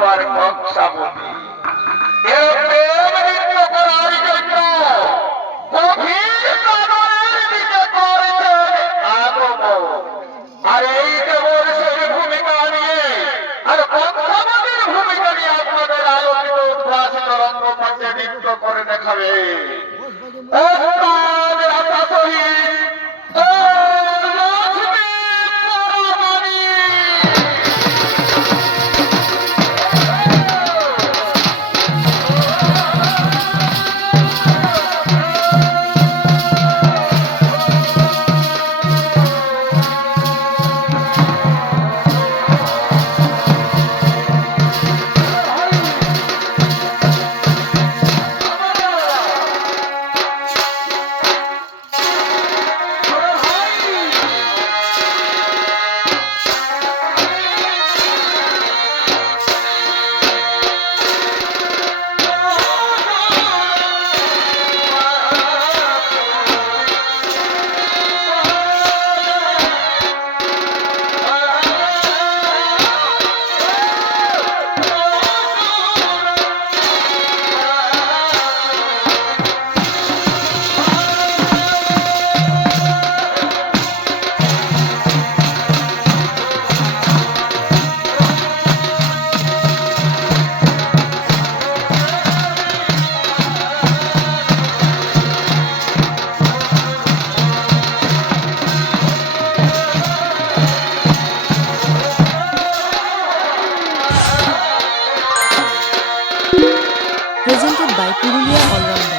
তোমার কংসাবতী এ প্রেম নৃত্য করার জন্য গভীর নগরের দিকে করেছেন আগমন। আর এই দেবর সেই ভূমিকা নিয়ে আর কংসাবতীর ভূমিকা নিয়ে আপনাদের আলোকিত উদ্ভাসিত রঙ্গমঞ্চে নৃত্য করে দেখাবে ওস্তাদ রাধা শহীদ ও Lakshmi পরমাণী। Presented by Purulia Allrounder.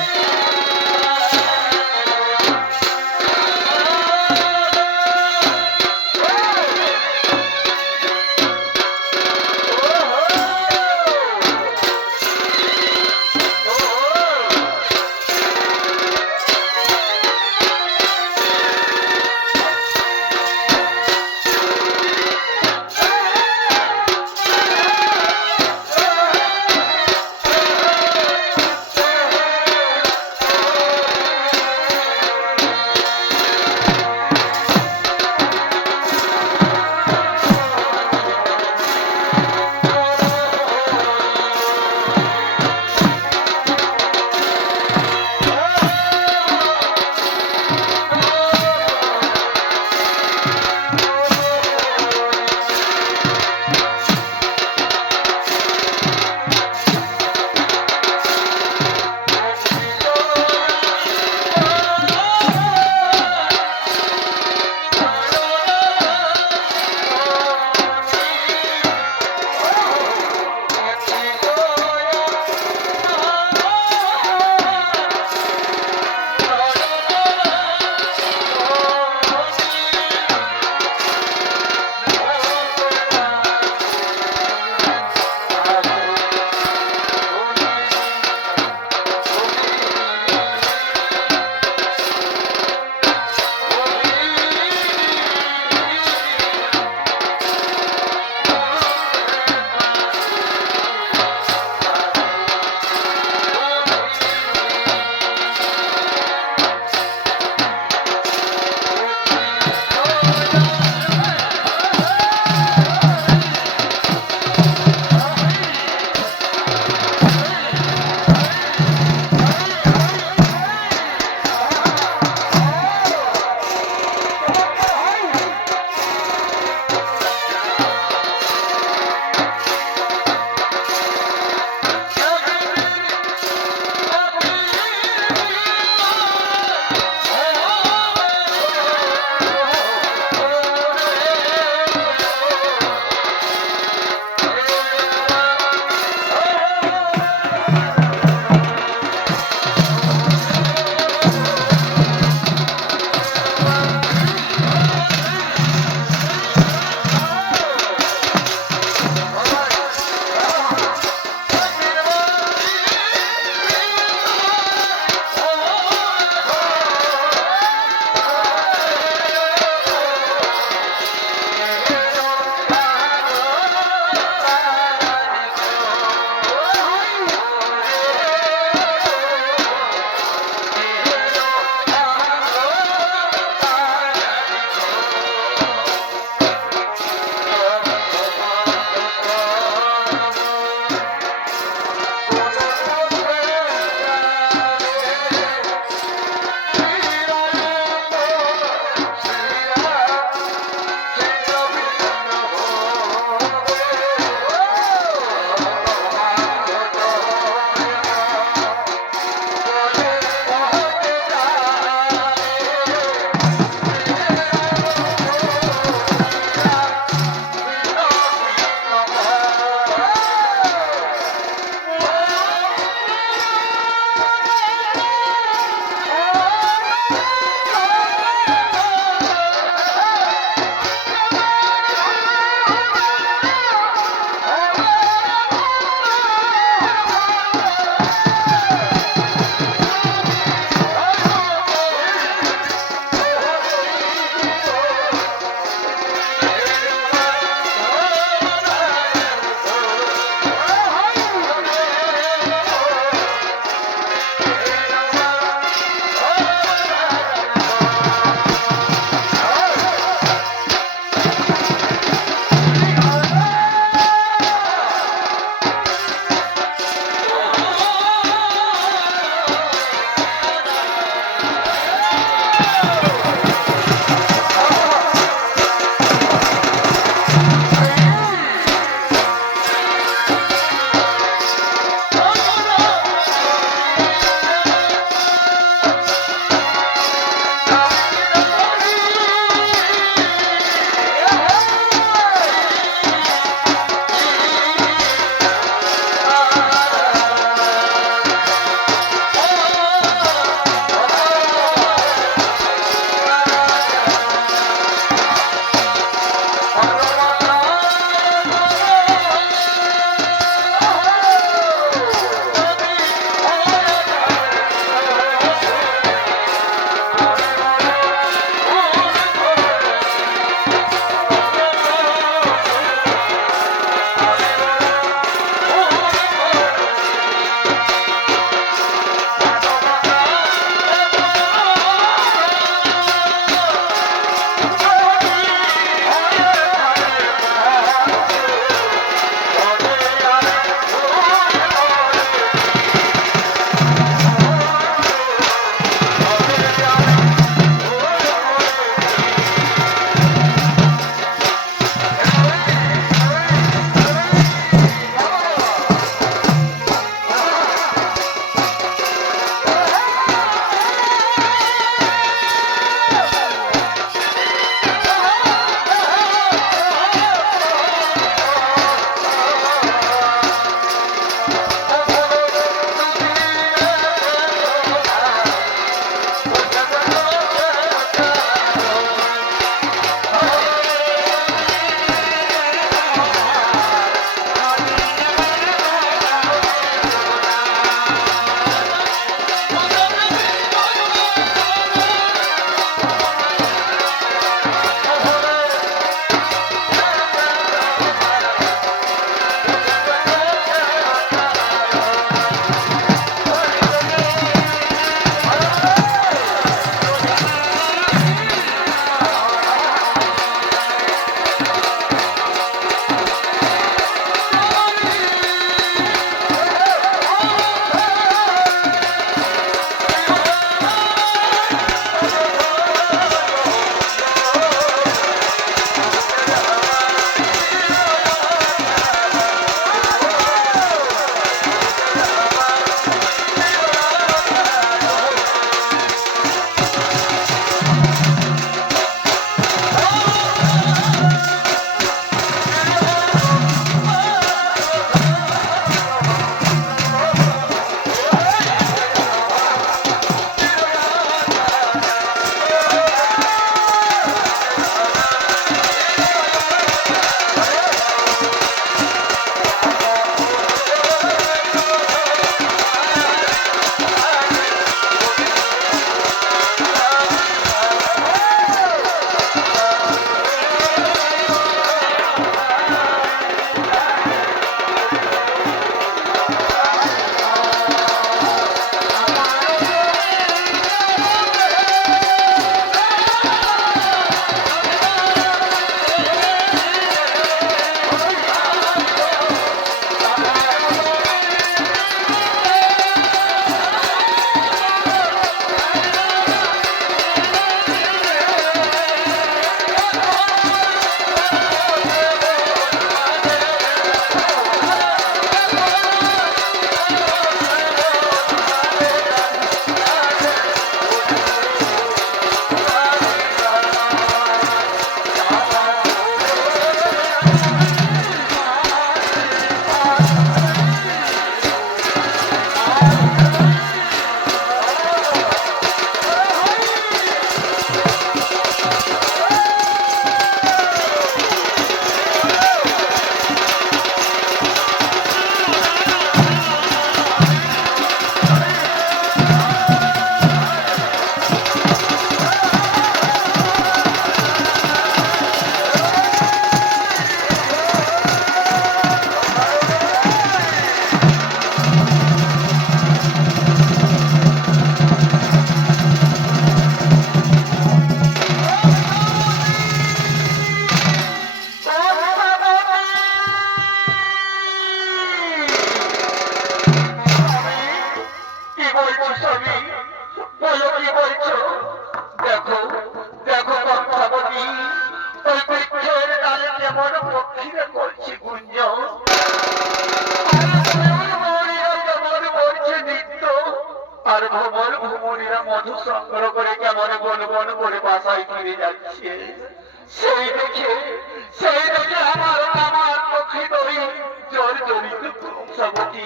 তোমার জড়িত কংসাবতী,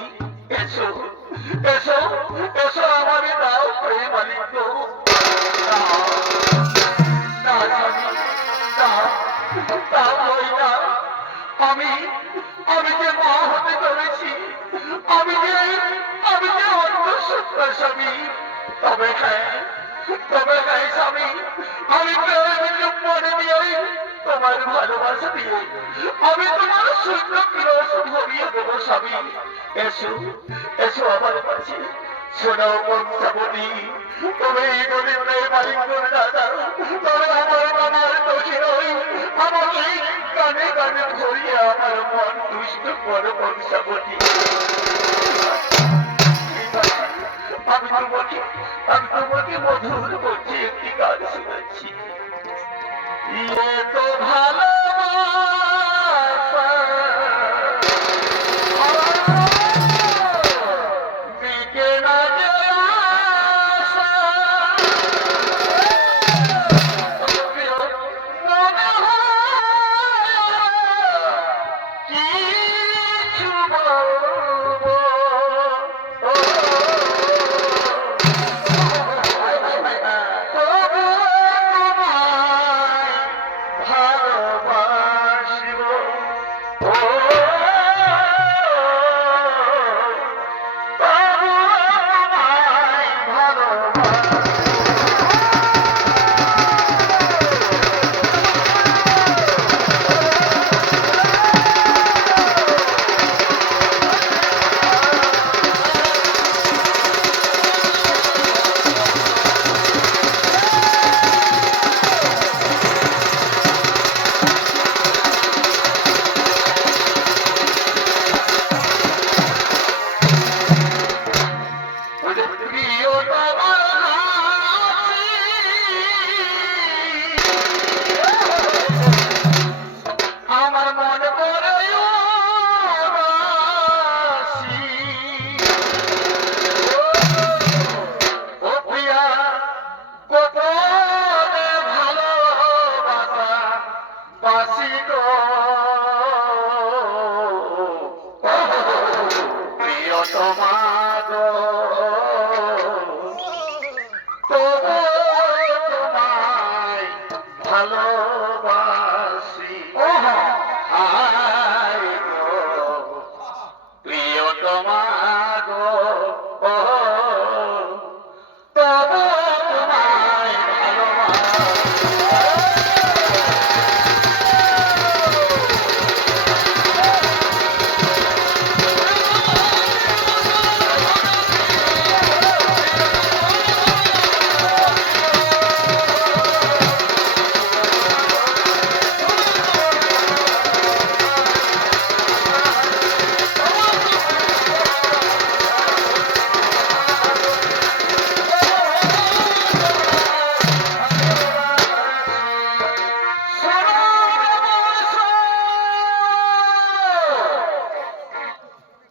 এসো এসো এসো, আমারে দাও প্রেম আলিঙ্গ। না না স্বামী, না, তা হই না। আমি আমি যে মা হতে চলেছি, আমি যে অন্তঃসত্ত্বা স্বামী। তবে হ্যাঁ, তবে হ্যাঁ স্বামী, আমি প্রেমের মনে দিয়ে তোমার ভালোবাসা দিয়ে আমি তোমার শূন্য বিরস ভরিয়ে দেবো স্বামী। এসো এসো আমার কাছে। শোনো কংসাবতী, তুমি যদি প্রেম আলিঙ্গন না দাও, তবে আমার দোষী নই। আমাকে কানে কানে ভরিয়ে আমার মন দুষ্ট করো কংসাবতী। আমি তোমাকে মধুর করছি একটি গান শুনেছি। ইয়ে তো ভালোবাসা, দিকে না যে আশা, মনে হয় কিছু বলবো। আমার মনে পড়ে উদাসী। ও প্রিয়া, কত যে ভালোবাসা বাসি গো, প্রিয়তমা গো, তবু তোমায় ভালোবাসি। হায় গো প্রিয়তমা গো, তবু তোমায় ভালোবাসি।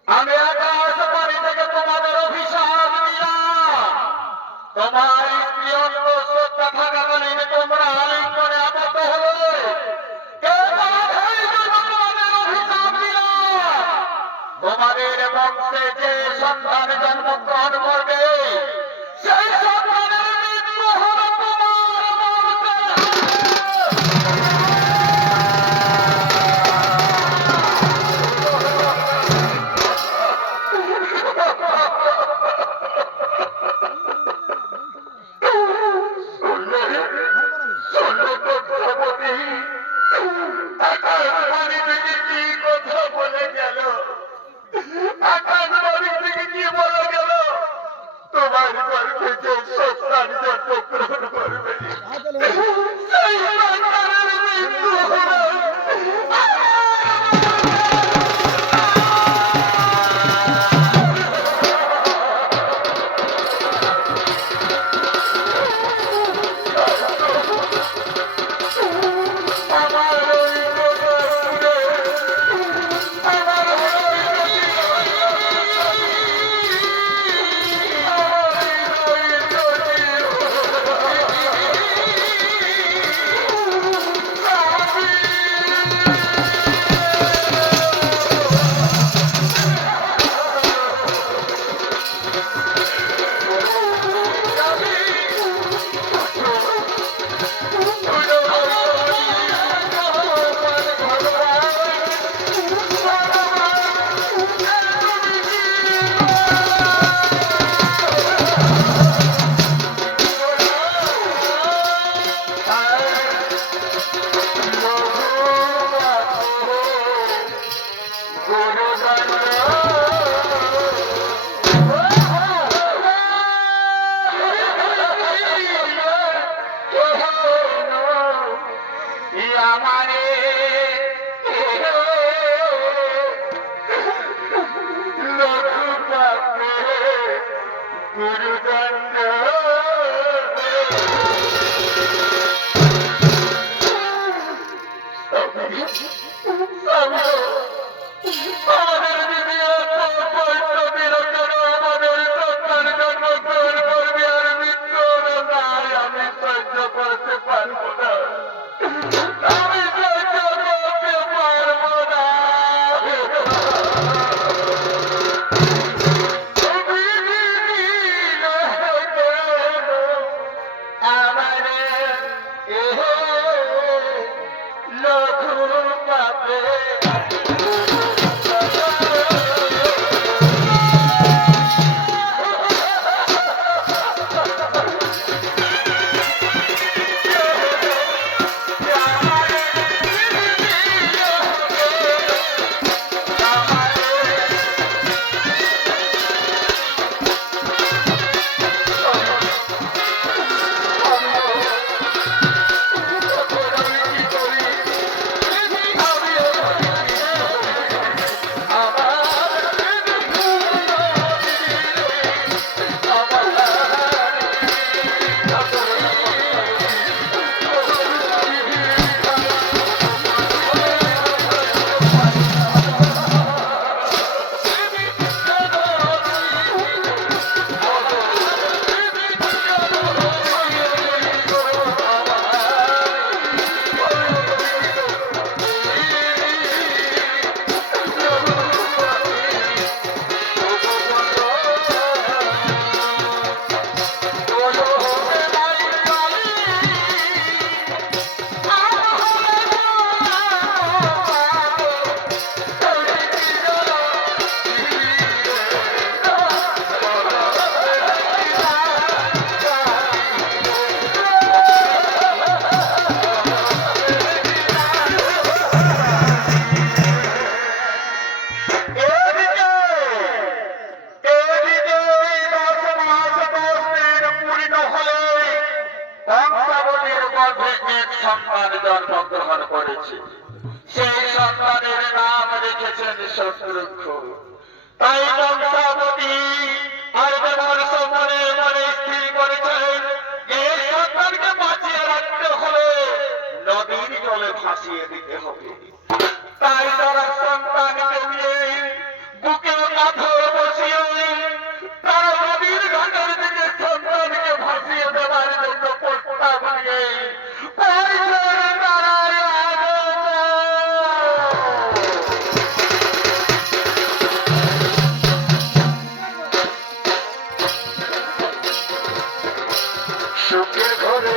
আমি আকাশ বাড়ি থেকে তোমাদের অভিশাপ দিলাম। তোমার স্ত্রী অন্তঃসত্ত্বা থাকাকালীন তোমরা আলিঙ্গনে আবদ্ধ হলে তোমাদের অভিশাপ দিলাম। তোমাদের বংশে যে সন্তান জন্মগ্রহণ করবে, সেই সন্তানের মৃত্যু হবে তোমার আকাশবাণী থেকে কি কথা বলে গেল, আকাশবাণী থেকে কি বলে গেল, তোমার গর্ভে যে আমারে লঘু পাপে গুরুদণ্ড আমাদের দিদি আমাদের সন্তান জন্মগ্রহণ করবে আর মৃত্যু হবে না আমি সহ্য করতে পারবো না আমি সহ্য করতে পারবো না আমারে লঘু পাপে সন্তান জন্মগ্রহণ করেছে সেই সন্তানের নাম রেখেছেন শত্রুঘ্ন তাই বংশাবতী আর যেমন মনে মনে স্থির করেছেন এই সন্তানকে বাঁচিয়ে রাখতে হলে নদীর জলে ভাসিয়ে দিতে হবে তাই তারা সন্তানকে নিয়ে বুকে পাথর বসিয়ে তারা নদীর ঘাটের দিকে সন্তানকে ভাসিয়ে দেওয়ার জন্য প্রস্তাব নিয়ে সুখের ঘরে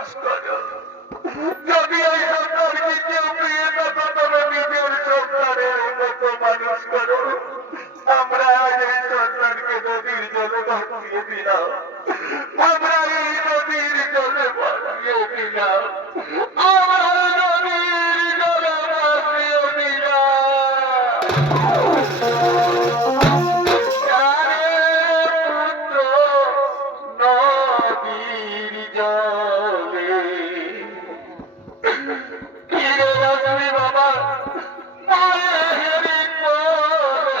মানুষ করো। যদি এই সন্তানকে কেউ পেয়ে থাকো তবে নিজের সন্তানের মতো মানুষ করো। আমরা আজ এই সন্তানকে নদীর জলে ভাসিয়ে দিলাম, আমরা এই নদীর জলে ভাসিয়ে দিলাম, আমরা নদীর জলে ভাসিয়ে দিলাম। নদীর জলে ফিরে আসবি বাবা, মায়ের কোলে।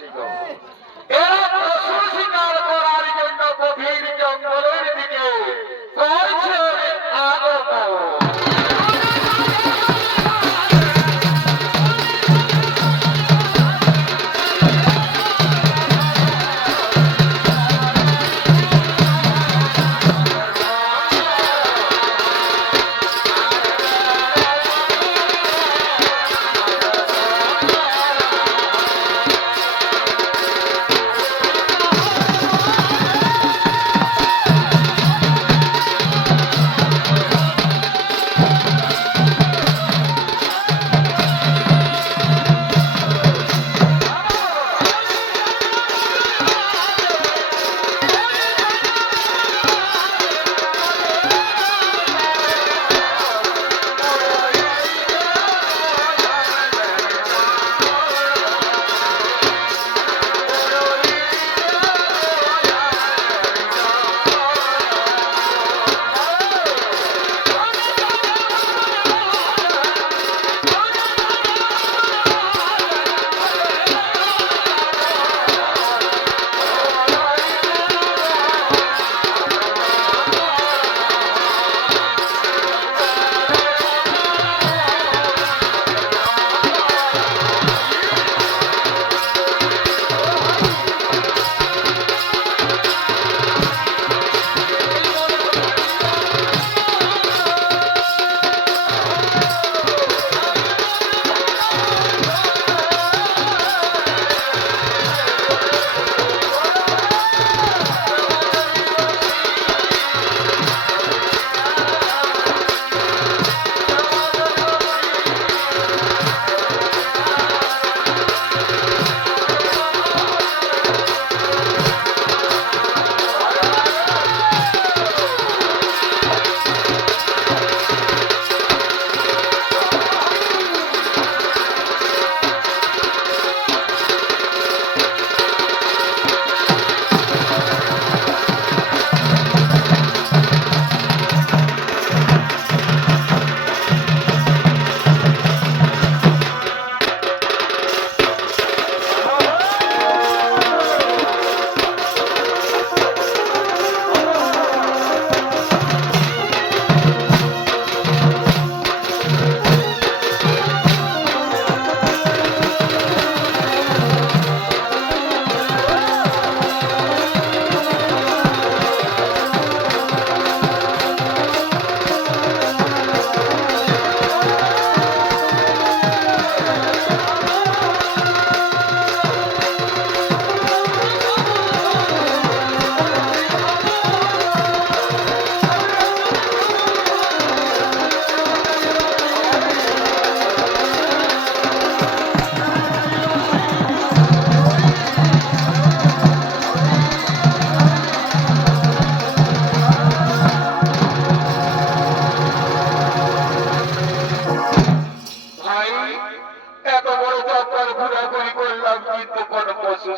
সৃষ্টি গো। এরা পশু শিকার করার জন্য গভীর জঙ্গলের দিকে করছে আগমন।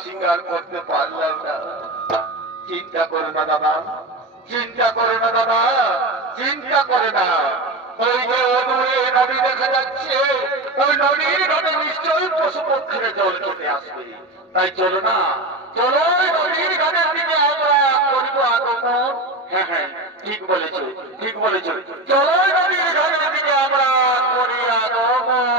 স্বীকার করতে পারলাম না। চিন্তা করে না দাদা, চিন্তা করে না দাদা, চিন্তা করে না। ওই যে অদূরে নদী দেখা যাচ্ছে, ওই নদীর ঘাটে নিশ্চয়ই পশু পক্ষীরা জল খেতে আসবে। তাই চলো না, চলো ওই নদীর ঘাটের দিকে আমরা করবো আগমন। হ্যাঁ হ্যাঁ, ঠিক বলেছ, ঠিক বলেছ। চলো ওই নদীর ঘাটের দিকে আমরা করি আগমন।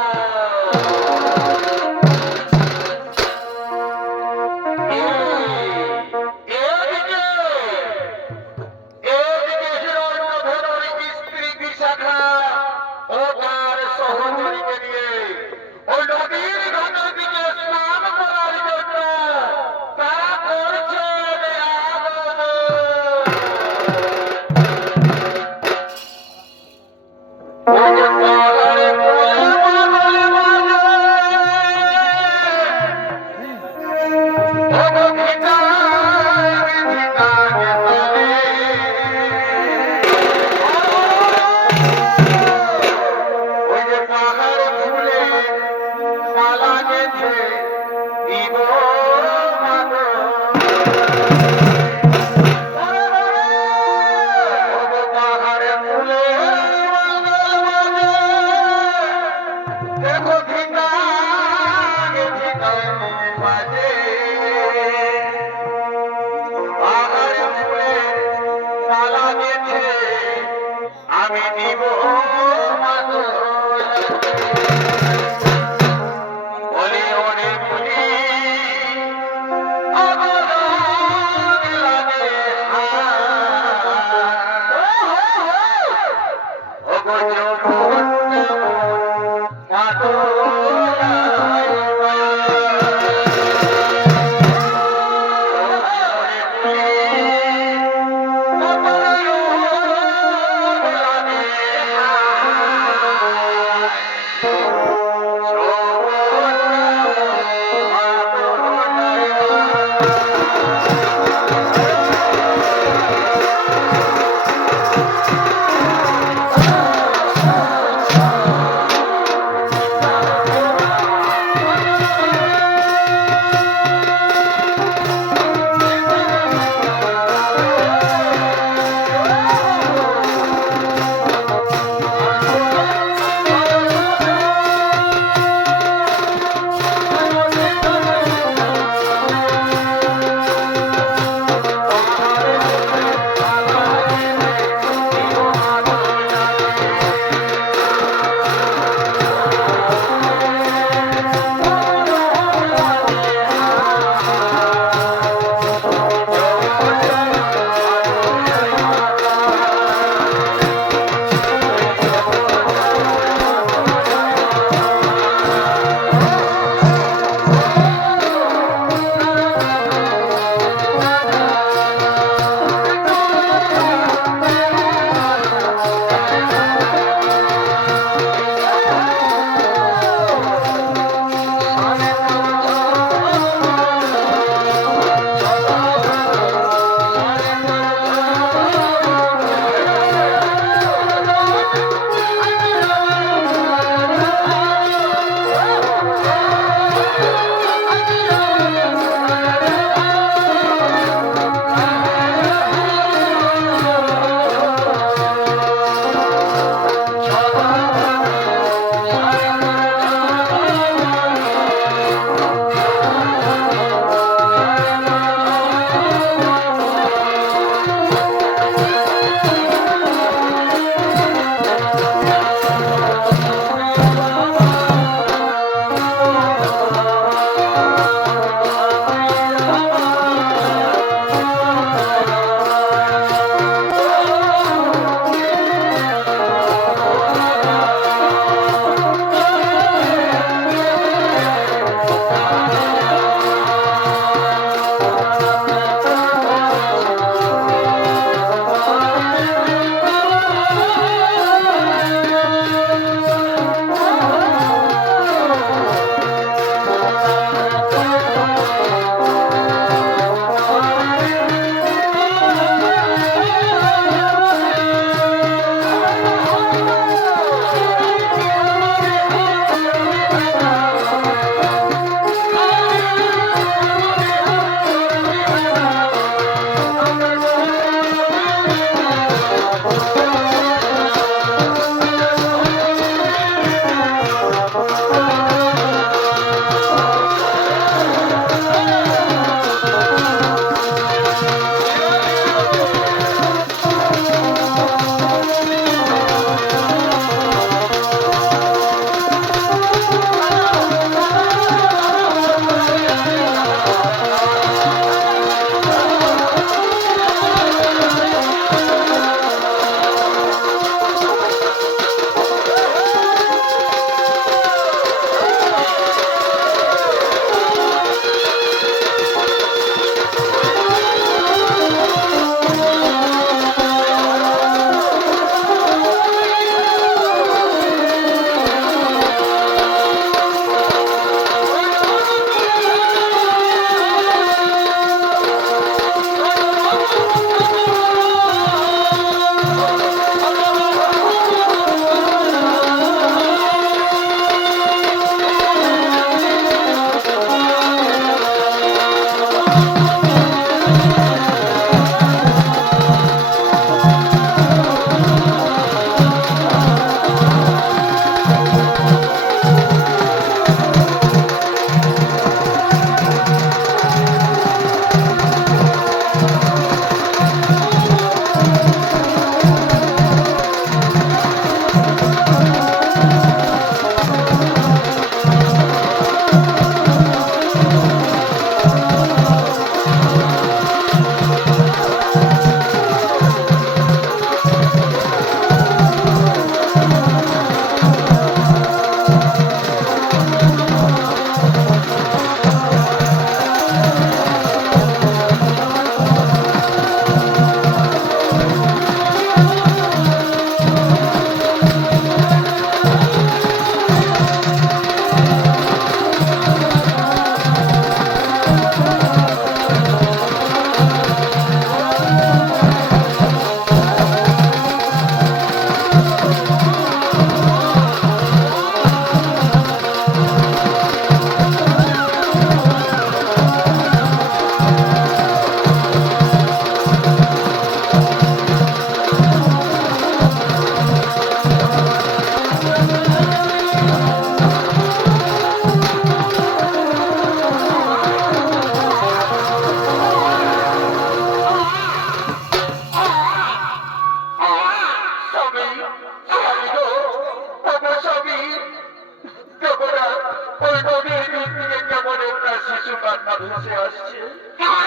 ভেসে আসছে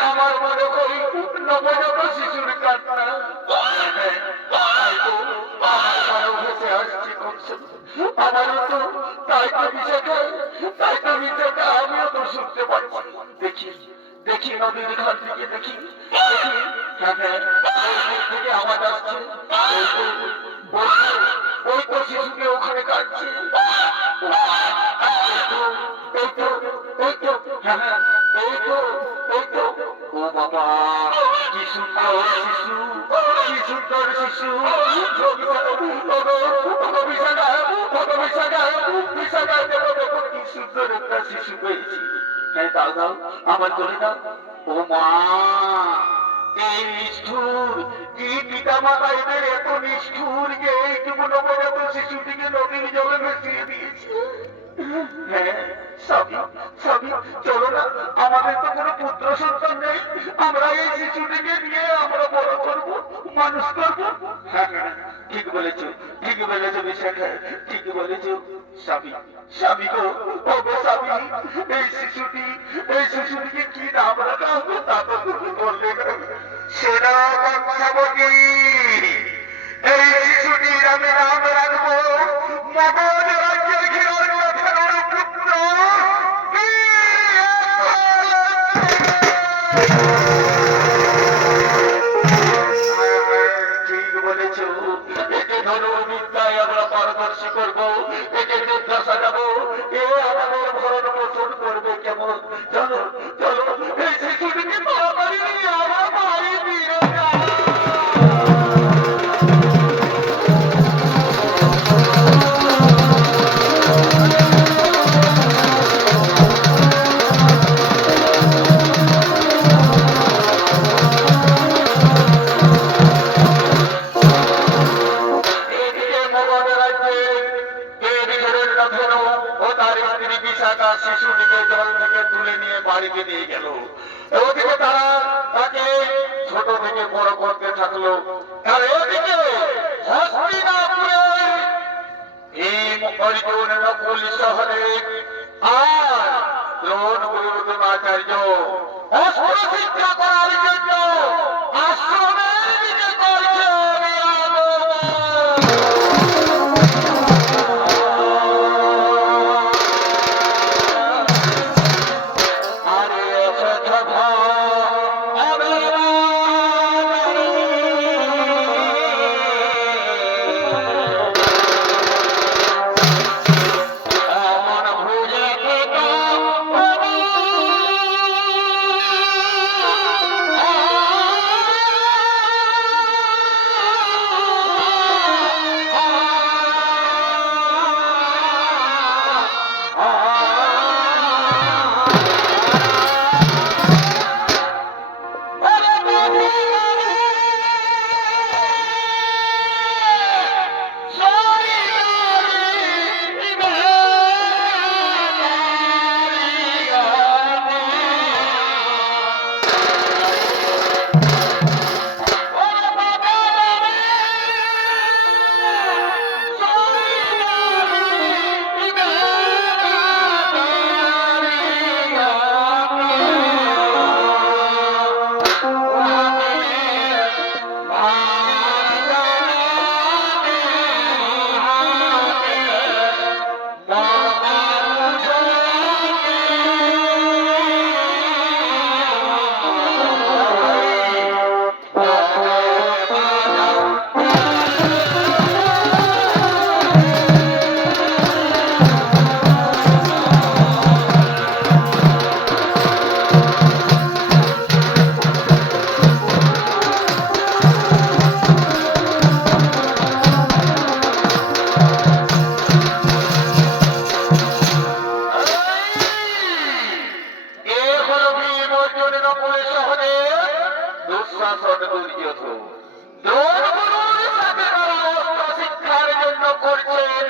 আমার মনে করি নবজাত শিশুর কান্না। তাই তো আমার কারো ভেসে আসছে কমছে আমারও তো তাই তো বিশাখা তাই তো বিশাখা আমিও তো শুনতে পাচ্ছি। দেখি দেখি নদীর ঘাট থেকে দেখি দেখি হ্যাঁ হ্যাঁ ওই দিক থেকে আওয়াজ আসছে। ওই তো শিশুকে ওখানে কাটছে। ও বাবা কি সুন্দর শিশু কি সুন্দর শিশু। কি সুন্দর একটা শিশু পেয়েছি। হ্যাঁ দাও দাও আমার করে দাও। ও মা এই নিষ্ঠুর কি পিতা মাতা এদের এত নিষ্ঠুর যে এইটুকু নবজাত শিশুটিকে নদীর জলে ভেসিয়ে দিয়েছে। হ্যাঁ স্বামী স্বামী চলো না আমাদের তো কোনো পুত্র সন্তান নেই আমরা এই শিশুটিকে নিয়ে আমরা বড় করবো মানুষ করবো। হ্যাঁ হ্যাঁ ঠিক বলেছো বিশাখা ঠিক বলেছো। স্বামী স্বামী গো ওগো স্বামী এই শিশুটিকে কি নাম রাখা হবে তা তো তুমি বললে না। সেনা কংসাবতী এই শিশুটির আমি নাম রাখবো মগধ রাজ্যের হিরণ্যধনুর পুত্র ঠিক বলেছ। একে ধনুর্বিদ্যায় আমরা পারদর্শী করবো একে যোদ্ধা সাজাবো এ আমাদের ভরণ পোষণ করবে কেমন। চলো চলো এই শিশুটিকে তাড়াতাড়ি নিয়ে আমরা বাড়ি ফিরে যাই। শিশুটিকে জল থেকে তুলে নিয়ে বাড়িতে নিয়ে গেল। ওদিকে তারা তাকে ছোট থেকে বড় করতে থাকলো। আর ওদিকে হস্তিনাপুরে ভীম অর্জুন নকুল শহরে আর দ্রোণ গুরুদ্রোণাচার্য অস্ত্র শিক্ষা করার জন্য আশ্রমের দিকে করছে দুঃশাসন দুর্যোধন দ্রোণ গুরুর সাথে তারা অস্ত্র শিক্ষার জন্য করছেন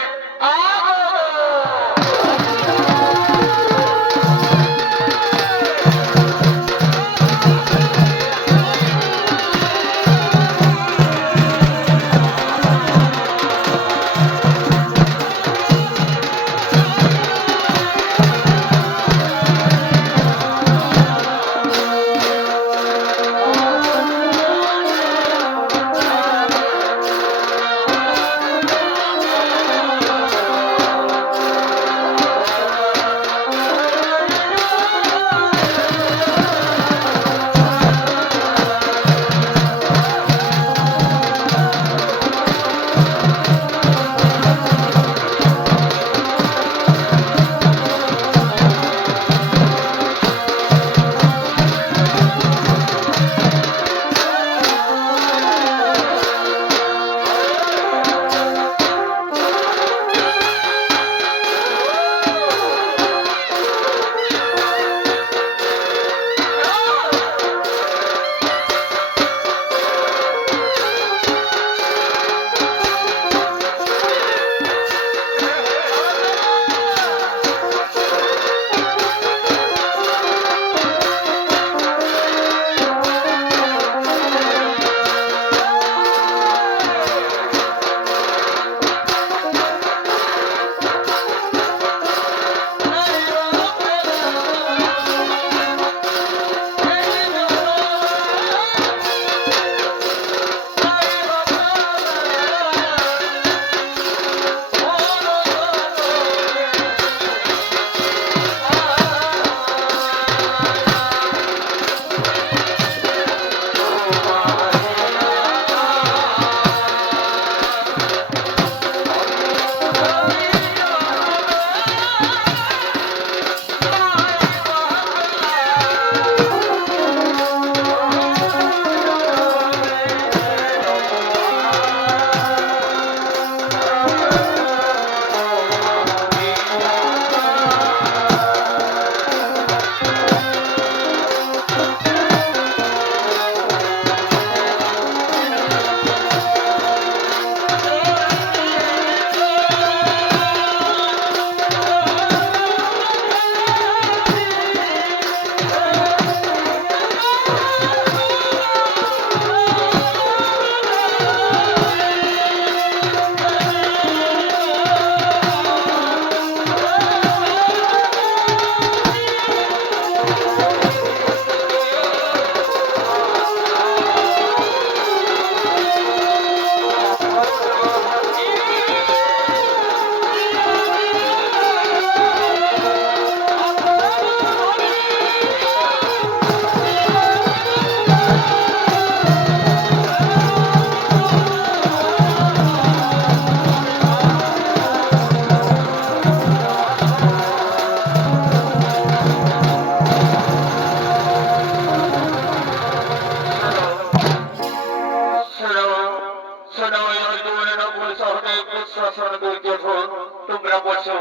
তোমরা বসো।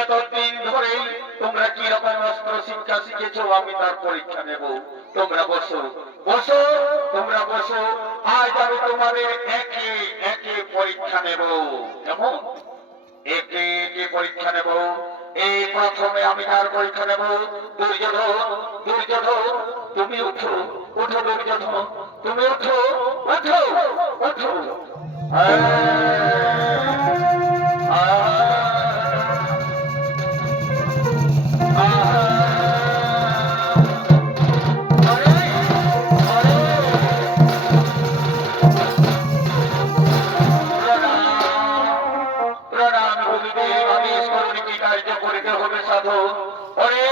এতদিন ধরে তোমরা কি রকম অস্ত্র শিক্ষা শিখেছো আমি তার পরীক্ষা নেব। তোমরা বসো বসো, তোমরা বসো। আজ আমি তোমাদের একে একে পরীক্ষা নেব। কেমন? একে একে পরীক্ষা নেব। এই প্রথমে আমি তার পরীক্ষা নেব। দুর্যোধন, দুর্যোধন তুমি উঠো, উঠো দুর্যোধন, তুমি উঠো, উঠো, উঠো। প্রণাম গুরুদেব, আদেশ করুন কি কার্য করিতে হবে সাধু। ওরে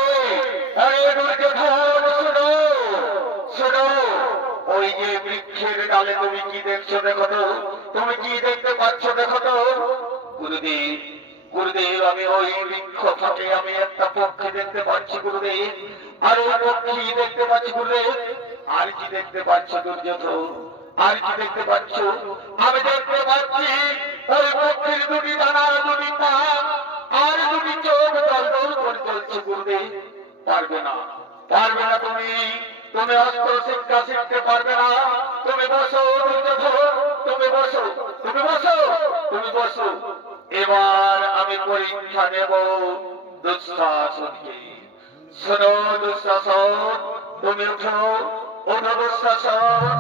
ওরে দুর্যোধন, শোনো শোনো, ওই যে বৃক্ষের ডালে তুমি কি দেখছো দেখো তো, তুমি কি দেখতে পাচ্ছ দেখো তো। গুরুদেব, গুরুদেব আমি ওই বৃক্ষ ফাঁকে আমি একটা পক্ষী দেখতে পাচ্ছি গুরুদেব, আর ওই পক্ষী দেখতে পাচ্ছি গুরুদেব। আর কি দেখতে পাচ্ছ দুর্যোধন, আর কি দেখতে পাচ্ছ? আমি দেখতে পাচ্ছি ওই পক্ষীর দুটি ডানা, দুটি পা, আর দুটি চোখ দল দল করে চলছে গুরুদেব। পারবে না, পারবে না তুমি, তুমি অস্ত্র শিক্ষা শিখতে পারবে না। তুমি বসো দুর্যোধন, তুমি বসো, তুমি বসো, তুমি বসো। এবার আমি পরীক্ষা নেব দুঃশাসনকে। শোনো দুঃশাসন, তুমি উঠো, ওঠো দুঃশাসন।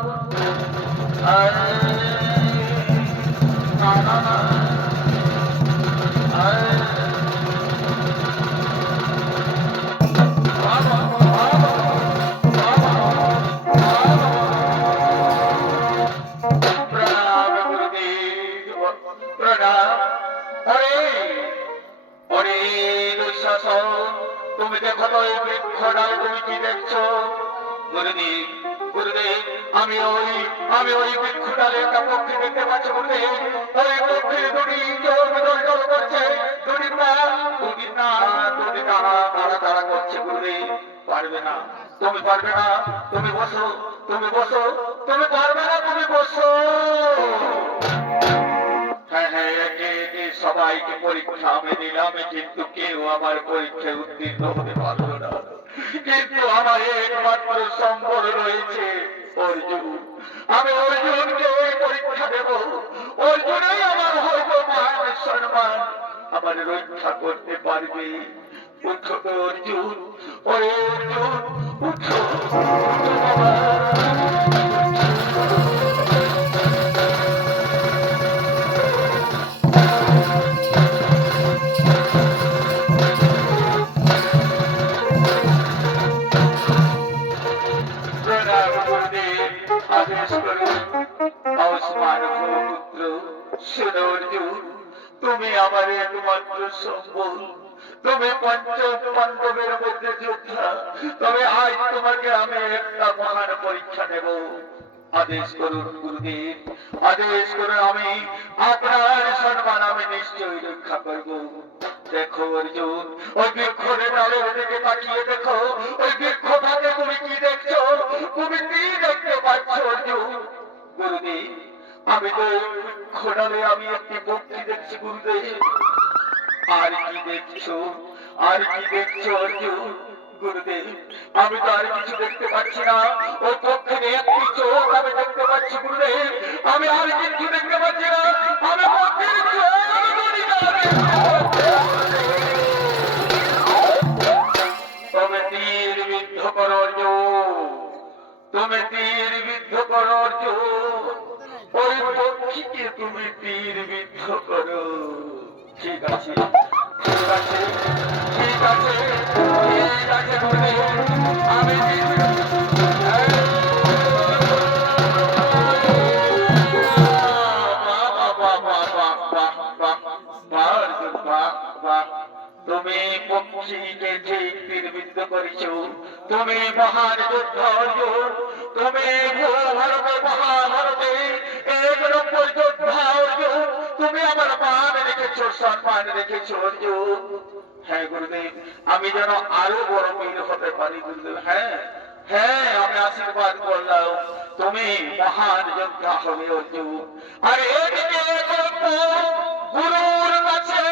প্রণাম গুরুদেব, প্রণাম। ওরে ওরে দুঃশাসন, তুমি দেখো তো এই বৃক্ষ ডালে তুমি কি দেখছো? গুরুদেব, গুরুদেব আমি ওই বৃক্ষ ডালে একটা পক্ষী দেখতে পাচ্ছি গুরুদেব। ওই পক্ষীর দুটি চোখ জল করছে, দুটি পা, দুটি না, দুটি ডানা তারা তারা করছে গুরুদেব। পারবে না, তুমি পারবে না, তুমি বসো, তুমি বসো, তুমি পারবে না, তুমি বসো। হ্যাঁ হ্যাঁ, একে একে সবাইকে পরীক্ষা আমি দিলাম, কিন্তু কেউ আমার পরীক্ষায় উত্তীর্ণ হতে পারলো না। কিন্তু আমার একমাত্র সম্বল রয়েছে অর্জুন। আমি অর্জুনকে পরীক্ষা দেব। অর্জুনই আমার হইব মান সম্মান, আমার রক্ষা করতে পারবে। উঠো তো অর্জুন, ওরে অর্জুন উঠো, উঠো বাবা। প্রণাম গুরুদেব, আদেশ করুন। আয়ুষ্মান পুত্র, শোনো অর্জুন, তুমি আমার একমাত্র সম্বল, তুমি পঞ্চম পাণ্ডবের মধ্যে যোদ্ধা। তবে আজ তোমাকে আমি একটা মহান পরীক্ষা দেব। আদেশ করুন গুরুদেব, আদেশ করুন। আমি আপনার সম্মান আমি নিশ্চয়ই রক্ষা করব। দেখো অর্জুন, ওই বৃক্ষের ডালের দিকে তাকিয়ে দেখো, ওই বৃক্ষটাকে তুমি কি দেখছো? তুমি কি দেখতে পাচ্ছ অর্জুন? গুরুদেব, আমি তো বৃক্ষ ডালে আমি একটি পক্ষী দেখছি গুরুদেব। আর কি দেখছো, আর কি দেখছো অর্জুন? গুরুদেব, আমি তো আর কিছু দেখতে পাচ্ছি না। ওই পক্ষীর একটি চোখ আমি দেখতে পাচ্ছি গুরুদেব। আমি আর কিছু দেখতে পাচ্ছি না। আমি পক্ষীর চোখ তবে তীর বিদ্ধ করো অর্জুন, তুমি তীর বিদ্ধ করো অর্জুন। ওই পক্ষীকে তুমি তীর বিদ্ধ করো। ঠিক আছে, ঠিক আছে, ঠিক আছে, ঠিক আছে গুরুদেব, আমি তুমি পক্ষীকে ঠিক তীরবিদ্ধ করেছ। তুমি মহান যোদ্ধা অর্জুন, তুমি ভারতে মহাভারতে এক নম্বর যোদ্ধা অর্জুন। তুমি আমার মান রেখেছো, সম্মান রেখেছো অর্জুন। হ্যাঁ গুরুদেব, আমি যেন আরো বড় বীর হতে পারি গুরুদেব। হ্যাঁ হ্যাঁ, আমি আশীর্বাদ করলাম, তুমি মহান যোদ্ধা হবে অর্জুন। আর এদিকে গুরুর কাছে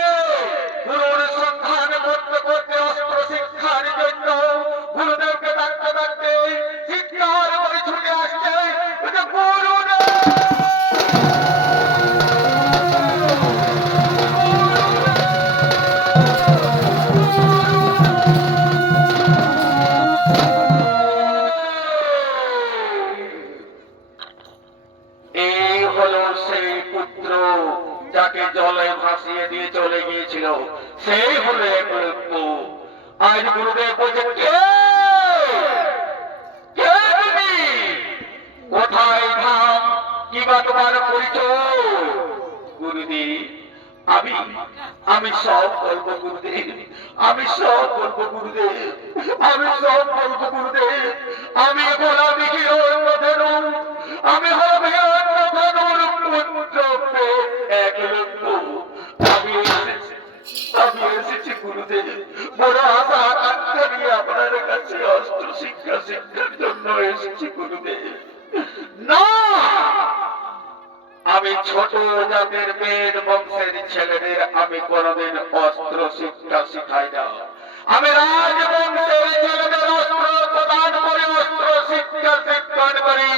যাকে জলে ভাসিয়ে দিয়ে চলে গিয়েছিল সেই হলো এক মৃত্যু। আজ গুরুদেব বলছে, কে কে তুমি? কোথায় ধাম? কিবা তোমার পরিচয়? গুরুদেব, আমি আমি সব বলবো গুরুদেব, আমি সব বলবো গুরুদেব, আমি সব বলবো গুরুদেব। আমি গোলামি ধনু, আমি হবে ধনুর পুত্র এক লক্ষ। আমি এসেছি গুরুদেব বড় আশা আকাঙ্ক্ষা নিয়ে আপনার কাছে অস্ত্র শিক্ষার জন্য এসেছি গুরুদেব। না, আমি ছোট জাতের মেয়ের বংশের ছেলেদের আমি কোনদিন অস্ত্র শিক্ষা শিখাই না। আমি রাজবংশের ছেলেদের অস্ত্র প্রদান করে অস্ত্র শিক্ষা শিক্ষণ করি।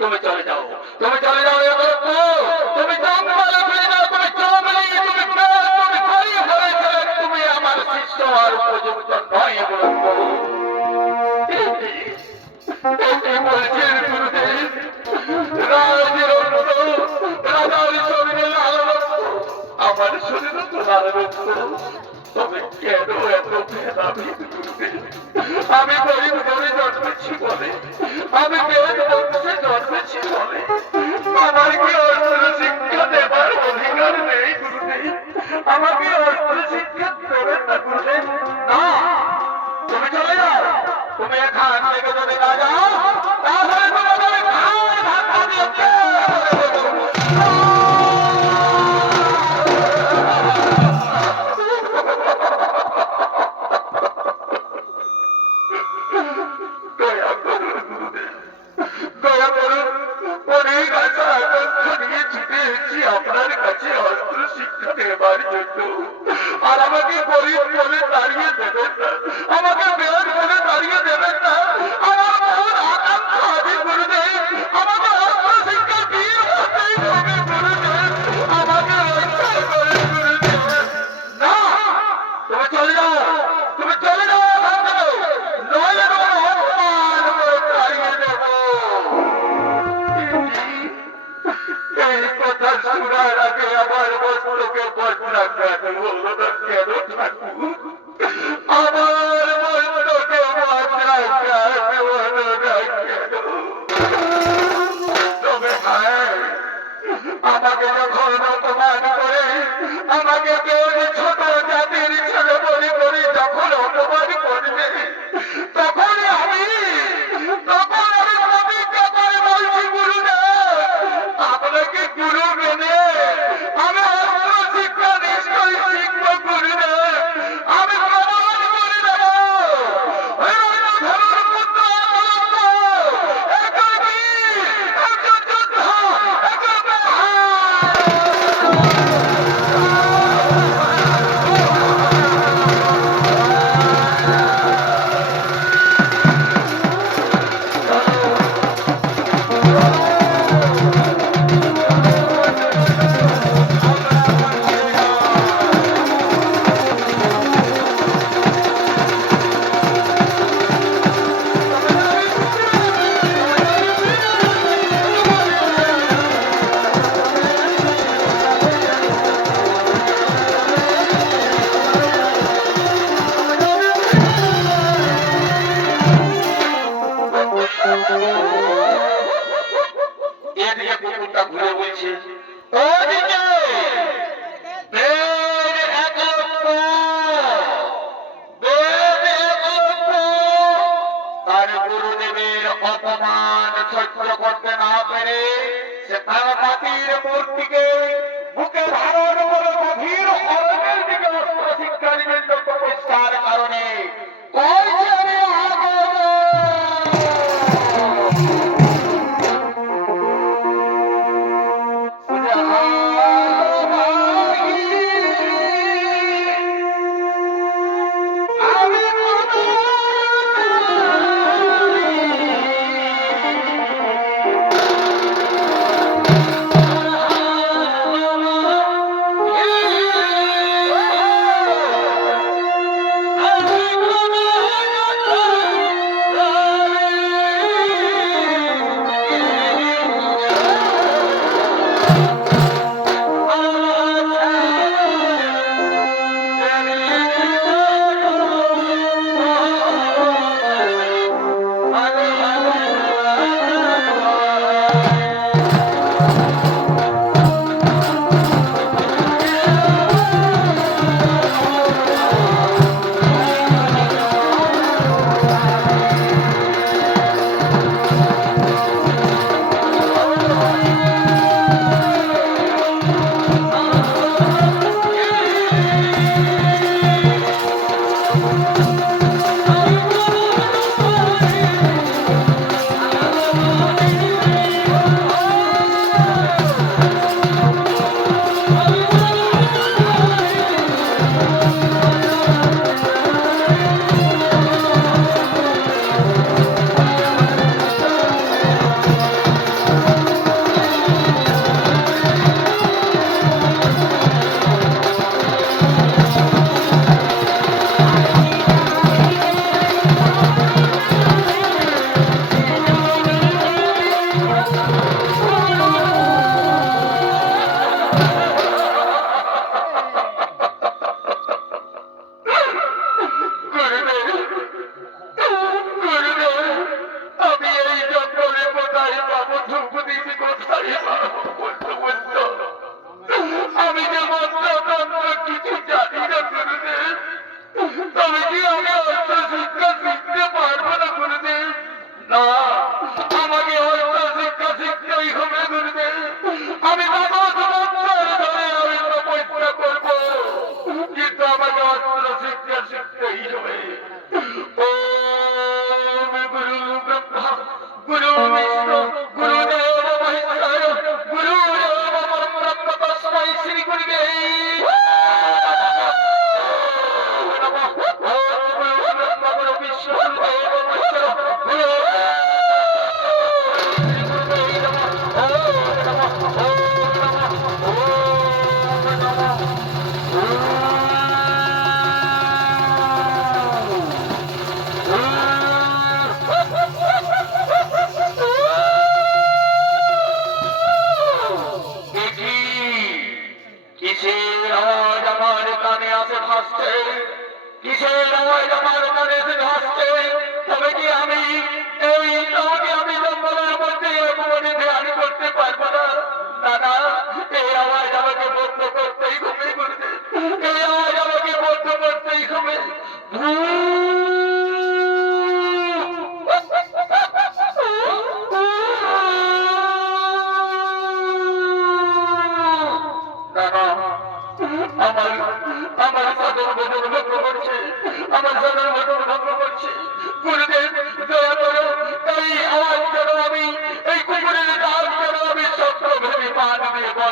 তুমি চলে যাও, তুমি চলে যাও, তুমি জঙ্গলে ফিরে যাও, তুমি জঙ্গলে, তুমি করি হয়েছে, তুমি আমার শিষ্য আর উপযুক্ত নয় বলবো। বলছেন গুরুদেব, রাজের রাজার শরীরে লাল রক্ত, আমার শরীরে তো লাল রক্ত, তবে কেন এত ভেদাভেদ গুরুদেব? আমি গরিব ঘরে জন্মেছি বলে, আমি বেদ বংশে জন্মেছি বলে আমার কি অস্ত্র শিক্ষা দেবার অধিকার নেই গুরুদেব? আমাকে অস্ত্র শিক্ষা দেবেন না গুরুদেব? না, তুমি চলে যাও, তুমি এখান থেকে যদি না যাও তাহলে তোমাদের ঘাড় ধাক্কা দিয়ে দয়া করুন গুরুদেব, দয়া করুন। অনেক আশা আকাঙ্ক্ষা নিয়ে ছুটে এসেছি আপনার কাছে অস্ত্র শিক্ষা নেবার জন্য, আর আমাকে গরিব বলে দাঁড়িয়ে দেবেন না, আমাকে বেয়ার বলে দাঁড়িয়ে দেবেন না। আমার মন আকাঙ্ক্ষা আছে গুরুদেব, আমাকে অস্ত্র শিক্ষা দিয়ে হতেই হবে গুরুদেব, আমাকে রক্ষা করে গুরুদেব। না, তুমি চলে যাও, তুমি চলে যাও এখান থেকে, নইলে তোমার অপমান করে তাড়িয়ে দেব। এই কথা শোনার আগে আমার বস্ত্রকে বদলা কেন বললো না? কেন ঠাকুর আমার বস্ত্রকে বদলা কেন বললো না? কেন? তবে হ্যাঁ, আমাকে যখন অপমান করে, আমাকে কেউ ছোট জাতির ছেলে বলে করে যখন অপমান করবে, তখন আমি প্রতিজ্ঞা করে বলছি গুরুদেব, আপনাকে গুরু মেনে আমি অস্ত্র শিক্ষা নিশ্চয়ই শিখবো গুরুদেব। আমি প্রমাণ করে দেব ধনুর পুত্র একজন বীর, একজন যোদ্ধা, একজন এদিকে কুকুরটা ঘুরে বলছে, ওদিকে বেদ এক লক্ষ, বেদ এক লক্ষ। তার গুরুদেবের অপমান সহ্য করতে না পেরে সে তার জাতির মূর্তিকে বুকে ধারণ করে গভীর অরণ্যের দিকে অস্ত্র শিক্ষার জন্য প্রতিষ্ঠার কারণে কইছে, আমি আগমন।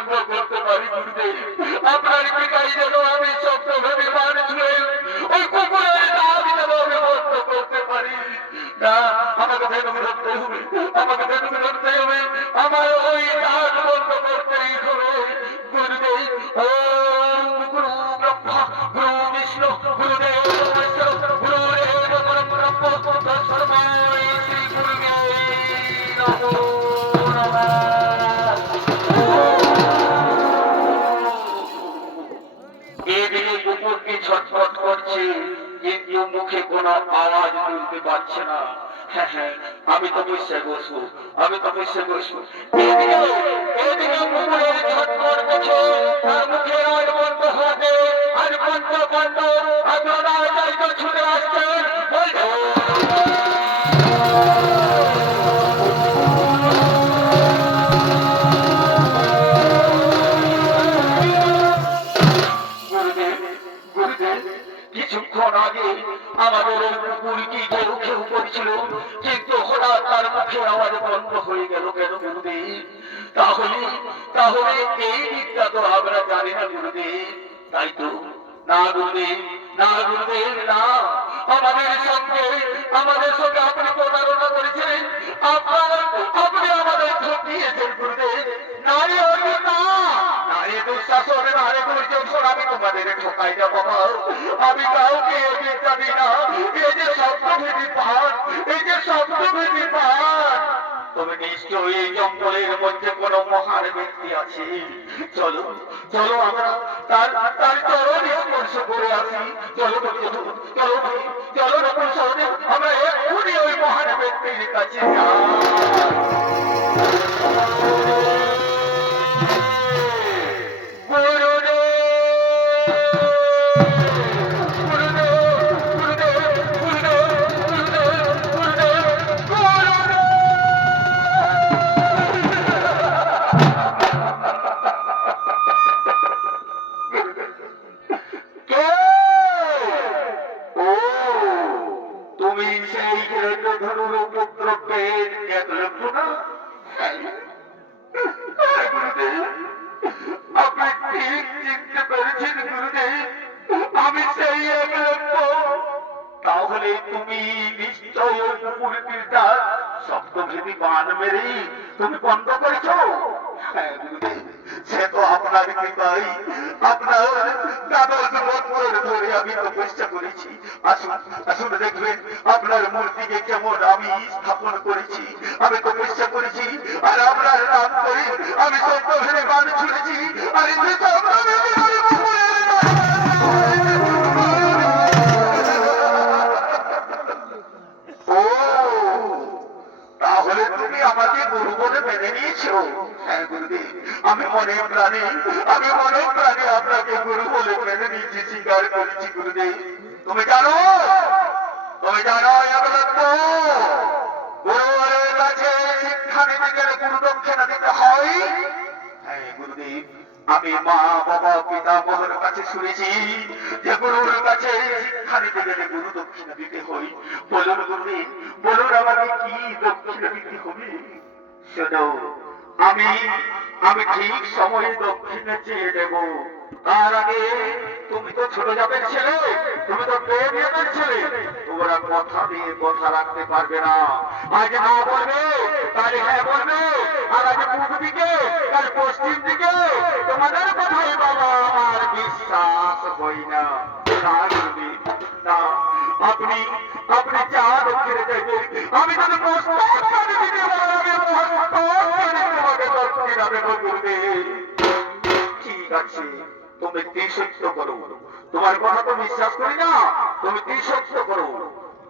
বন্ধ করতে পারি গুরুদেব? আপনার কৃপায় যেন আমি সত্য ভেবে মানুষ হয়ে ওই কুকুরের নাম যেন আমি বন্ধ করতে পারি। না, আমাকে ধেনু ধরতে হবে, আমাকে ধেনু ধরতে হবে, আমার ওই নাম বন্ধ করতেই হবে গুরুদেব। ওম গুরু ব্রহ্মা গুরু বিষ্ণু গুরুদেব মহেশ্বর গুরুদেব পরম ব্রহ্ম তস্মৈ শ্রী গুরুবে নমো নমঃ। এদিকে কুকুরটি ছটফট করছে, কিন্তু মুখে কোনো আওয়াজ তুলতে পারছে না। হ্যাঁ হ্যাঁ, আমি তপস্যায় বসবো, আমি তপস্যায় বসবো। এদিকে এদিকে কুকুরের ছটফট করছে, তার মুখে আওয়াজ বন্ধ হতে আর কণ্ঠ কণ্ঠ আপনারা চাইতে ছুটে আসছেন, বলছে গুরুদেব, গুরুদেব, কিছুক্ষণ আগে আমাদের ওই কুকুরটি ঘেউ ঘেউ করছিল, কিন্তু হঠাৎ তার মুখের আওয়াজ বন্ধ হয়ে গেল কেন গুরুদেব? তাহলে তাহলে এই দিকটা তো আমরা জানি না গুরুদেব, তাই তো? না গুরুদেব, না গুরুদেব, না, আমাদের সঙ্গে আপনি প্রতারণা করেছেন, আপনি আমাদের ঠকিয়েছেন গুরুদেব। নারী হইবে না, নারী দুঃশাসন, নারী দুর্যোধন, আমি তোমাদের ঠকাই না বাবা, আমি কাউকে এ বিদ্যা দিই না। এই যে শব্দভেদী পাঠ, এই যে শব্দভেদী পাঠ, তবে নিশ্চয়ই এই জঙ্গলের মধ্যে কোনো মহান ব্যক্তি আছে। চলো চলো, আমরা তার চরণ স্পর্শ করে আসি। চলো চলো চলো চলো নকুল সহদেব, আমরা এক্ষুনি ওই মহান ব্যক্তির কাছে তুমি সেই হিরণ্যধনুর উপদ্রবের একলব্য না? গুরুদেব, আপনি ঠিক চিনতে পেরেছেন গুরুদেব, আমি সেই একলব্য। তাহলে তুমি নিশ্চয় ওই কুকুরটিটা শব্দভেদী বান মেরেই তুমি বন্ধ করেছ। হ্যাঁ গুরুদেব, সে তো আপনার কৃপাই, আপনার কাগজ বন্ধর ধরে আমি তপস্যা করেছি। আসুন আসুন, দেখবেন আপনার মূর্তিকে কেমন আমি স্থাপন করেছি, আমি তপস্যা করেছি, আর আপনার নাম করে আমি শব্দভেদী বান ছুড়েছি। আর তাহলে তুমি আমাকে গুরু বলে মেনে নিয়েছো? হ্যাঁ গুরুদেব, আমি মনে প্রাণে আপনাকে গুরু বলে মেনে নিয়েছি, স্বীকার করেছি গুরুদেব। তুমি জানো একলব্য, গুরুর কাছে শিক্ষা নিতে গেলে গুরু দক্ষিণা দিতে হয়। হ্যাঁ গুরুদেব, আমি মা বাবা পিতামহের কাছে শুনেছি যে গুরুর কাছে শিক্ষা নিতে গেলে গুরু দক্ষিণা দিতে হয়। বলুন গুরুদেব, বলুন আমাকে কি দক্ষিণা দিতে হবে? শোনো, আমি ঠিক সময়ে দক্ষিণা চেয়ে দেব। তার আগে তুমি তো ছোট জাতের ছেলে, তুমি তো বেবিয়াদের ছেলে, তোমরা কথা দিয়ে কথা রাখতে পারবে না। আজ না বলবে কাল হ্যাঁ বলবে, আর আজ পূর্ব দিকে কাল পশ্চিম দিকে, তোমাদের কথাই বাবা আমার বিশ্বাস হয় না। না, আপনি যা দক্ষিণে চাইবেন, আমি যদি মস্তক দিতে পারি, তোমাকে দক্ষিণা দেব গুরুদেব। ঠিক আছে, তুমি ত্রিসত্য করো, তোমার কথা তো বিশ্বাস করি না, তুমি ত্রিসত্য করো।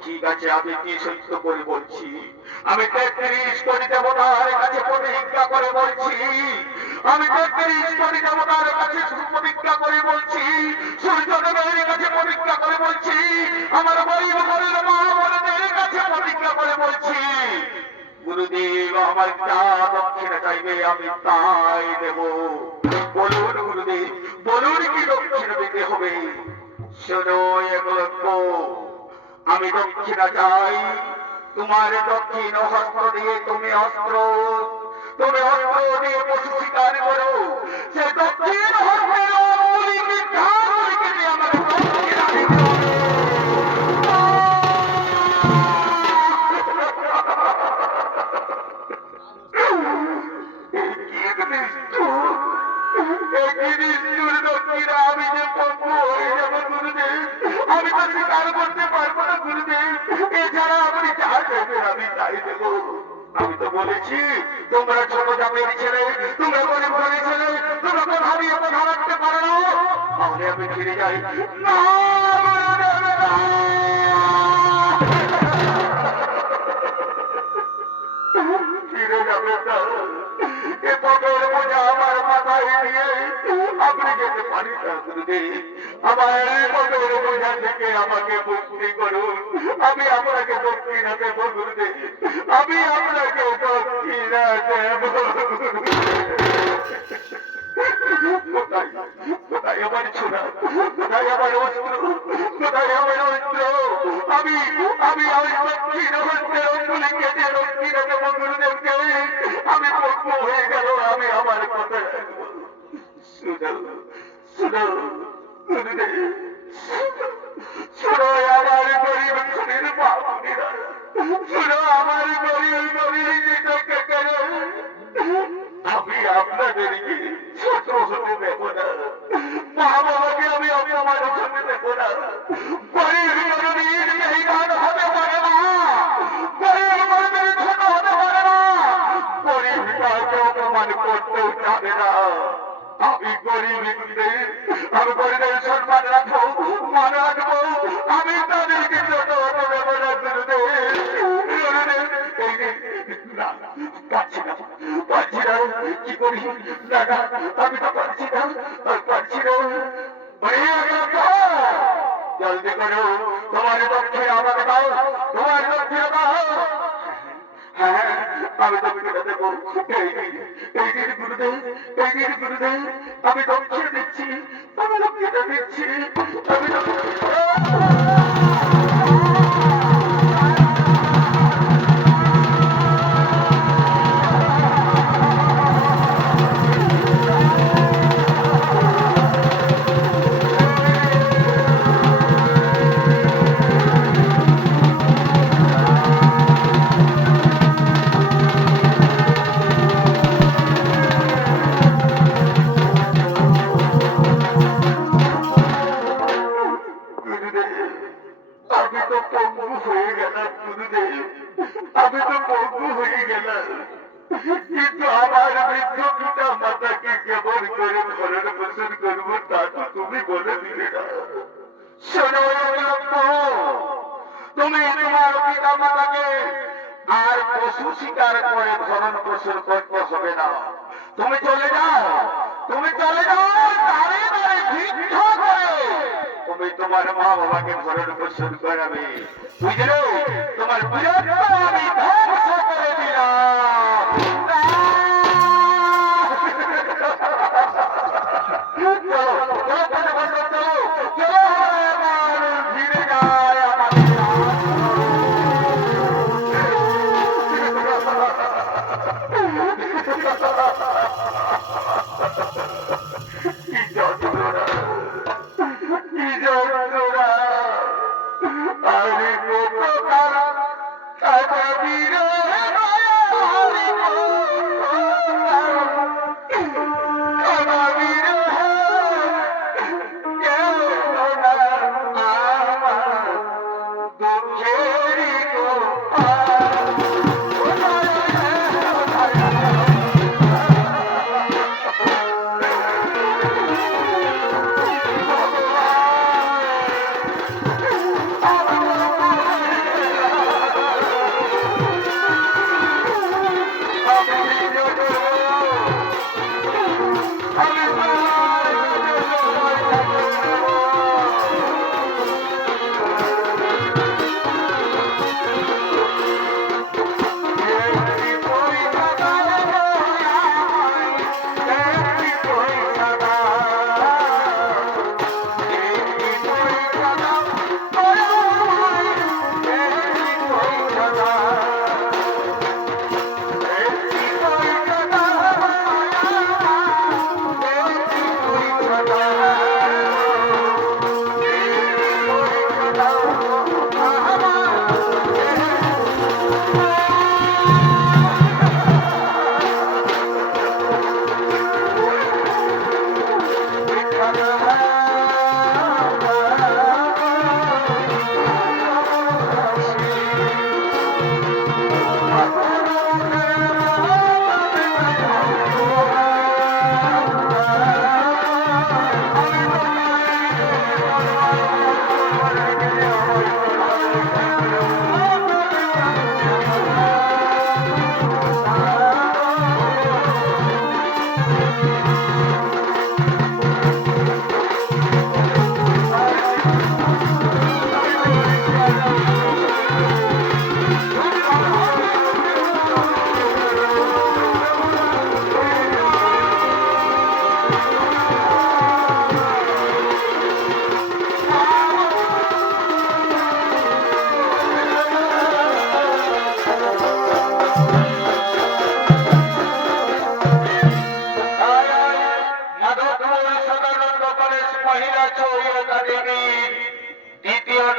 ঠিক আছে, আমি ত্রিসত্য করে বলছি, আমি 33 কোটি দেবতার কাছে প্রতিজ্ঞা করে বলছি, আমি 33 কোটি দেবতার কাছে প্রতিজ্ঞা করে বলছি, সূর্যদেবের কাছে প্রতিজ্ঞা করে বলছি, আমার গরিব গরিব মা বোনদের কাছে প্রতিজ্ঞা করে বলছি, গুরুদেব আমার যা দক্ষিণা চাইবে আমি তাই দেব। বলুন গুরুদেব, বলুন কি দক্ষিণা দিতে হবে? শোনো একলব্য, আমি দক্ষিণা চাই, তোমার দক্ষিণ হস্ত দিয়ে তুমি অস্ত্র তুমি অস্ত্র দিয়ে পশু শিকার করো, সে দক্ষিণ হস্তের অঙ্গুলিকে ধারকে দিয়ে আমাকে দক্ষিণ আনিতে হবে। আমি যে পঙ্গু হয়ে যাবো গুরুদেব, আমি তো স্বীকার করতে পারবো না গুরুদেব। এছাড়া আপনি যা দেবেন আমি তাই দেবো। আমি তো বলেছি তোমরা ছোট জাতের ছেলে, তোমরা গরিব ঘরের ছেলে, তোমরা কোথা দিয়ে কোথা রাখতে পারো না, তাহলে আমি ফিরে যাই। না গুরুদেব, না। ফিরে যাবে না, এ পাপের বোঝা আমার মাথায় নিয়ে আপনি যেতে পারি না গুরুদেব। আমার এই পাপের বোঝা থেকে আমাকে মুক্তি করুন। আমি আপনাকে দক্ষিণা দেব গুরুদেব, আমি আপনাকে দক্ষিণা দেব। কোথায় কোথায় আমার ছোড়া, কোথায় আমার অস্ত্র, কোথায় আমার অস্ত্র? আমি আমি ওই দক্ষিণ হস্তের অঙ্গুলি কেটে দক্ষিণা দেব গুরুদেবকে। আমি পক্ষ হয়ে গেল, আমি আমার কথা রাখবো। শুনো শুনো গুরুদেব, শুনো আমার গরিব শরীর বাবুরা, শুনো আমার গরিব গরিব যেটাকে করে। আমি আপনাদেরকে ছোট হতে দেব না, মা বাবাকে আমি অপমান হতে দেব না। গরিব কোনদিন বেঈমান হতে পারে না, গরিব কোনদিন ছোট হতে পারে না, গরিব কাউকে অপমান করতেও যাবে না। আমি গরিবদের, আমি গরিবের সম্মান রাখবো, মান রাখবো। আমি তাদেরকে ছোট হতে দেব না গুরুদেব। গুরুদেব, এই যে না, পারছি না, পারছি না, কি করি? না না, আমি তো পারছি না, পারছি না। জলদি করো, তোমার দক্ষিণ আমাকে দাও, তোমার দক্ষিণ দাও। হ্যাঁ, আমি দক্ষিণ দেবো। এই দিন গুরুদেব, এই দিন গুরুদেব, আমি দক্ষিণ দিচ্ছি, আমি দক্ষিণ দিচ্ছি, আমি আমি তো পঙ্গু হয়ে গেলাম গুরুদেব, আমি তো পঙ্গু হয়ে গেলাম। কিন্তু আমার বৃদ্ধ পিতা মাতাকে কেমন করে ভরণ পোষণ করবো তা তো তুমি বলে দিলে না। শোনো তুমি তোমার পিতা মাতাকে আর পশু শিকার করে ভরণ পোষণ করতে হবে না। তুমি চলে যাও, তুমি চলে যাও, দাঁড়ে দাঁড়ে ভিক্ষা করে তুমি তোমার মা বাবাকে ভরণ পোষণ করাবে। বুঝলে, তোমার বিরক্ত আমি ধ্বংস করে দিলাম। চলো চলো চলো চলো চলো, আমার ফিরে যায় আমাদের কি যন্ত্রণা, কি যন্ত্রণা। আমি কত কাল কাটাবি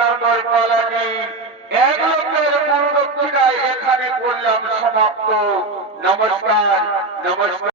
নম্বর পালাটি 1 লক্ষের গুরু দক্ষিণায় এখানে করলাম সমাপ্ত। নমস্কার, নমস্কার।